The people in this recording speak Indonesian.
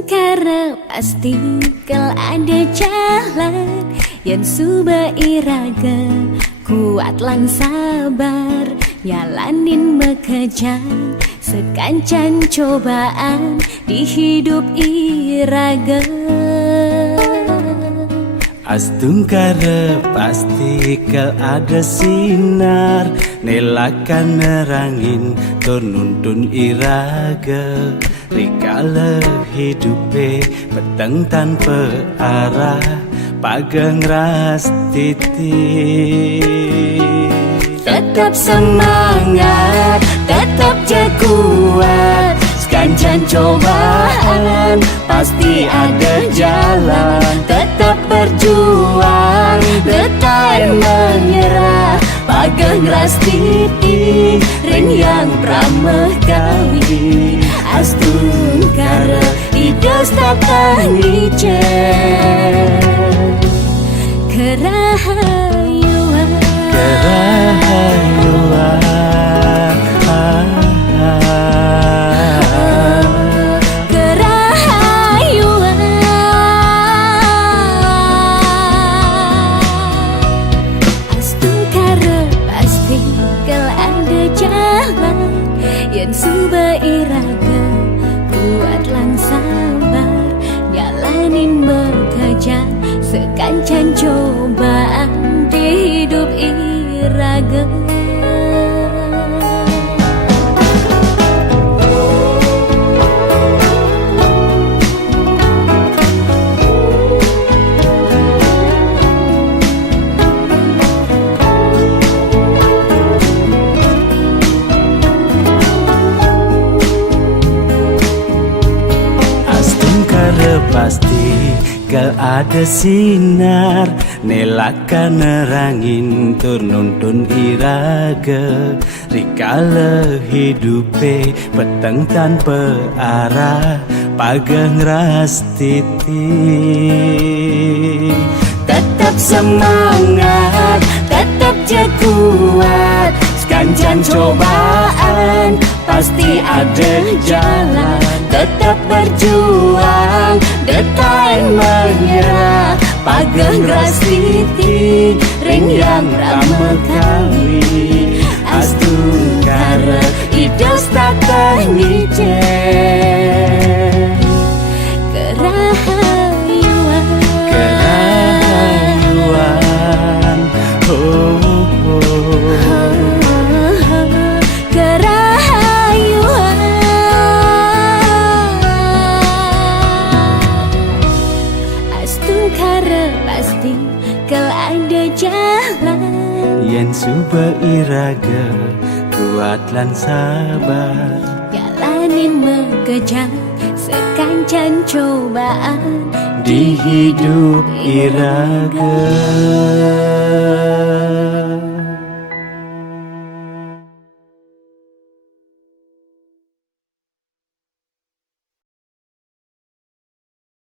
Astungkara pasti kal ada jalan yang suba iraga kuat lang sabar nyalanin mengejar sekancan cobaan di hidup iraga. Astungkara pasti kal ada sinar nelakan nerangin tununtun iraga rikala hidupe petang tanpa arah pagang ras titik. Tetap semangat, tetap kuat, sekancan cobaan pasti ada jalan. Tetap berjuang, tetap menyerah, pagang ras titik ring yang prameh kami. Astungkara idas tatah niceh kerahayuan Astungkara pasti kal ada jalan yang suba iraga kuat lang sabar jalanin mengejar sekancan cobaan di hidup iraga. Pasti kal ada sinar nelakan nerangin tununtun iraga rikala hidupe petang tanpa arah pagang ras titik. Tetap semangat, tetap kuat, sekancan cobaan pasti ada jalan. Tetap berjuang, tetap menyerah, pagang ras titik ring yang ramah kami. Astungkara idas tatah niceh kerahayuan Astungkara pasti kal ada jalan yang suba iraga kuat lan sabar jalanin mengejar sekancan cobaan di hidup iraga.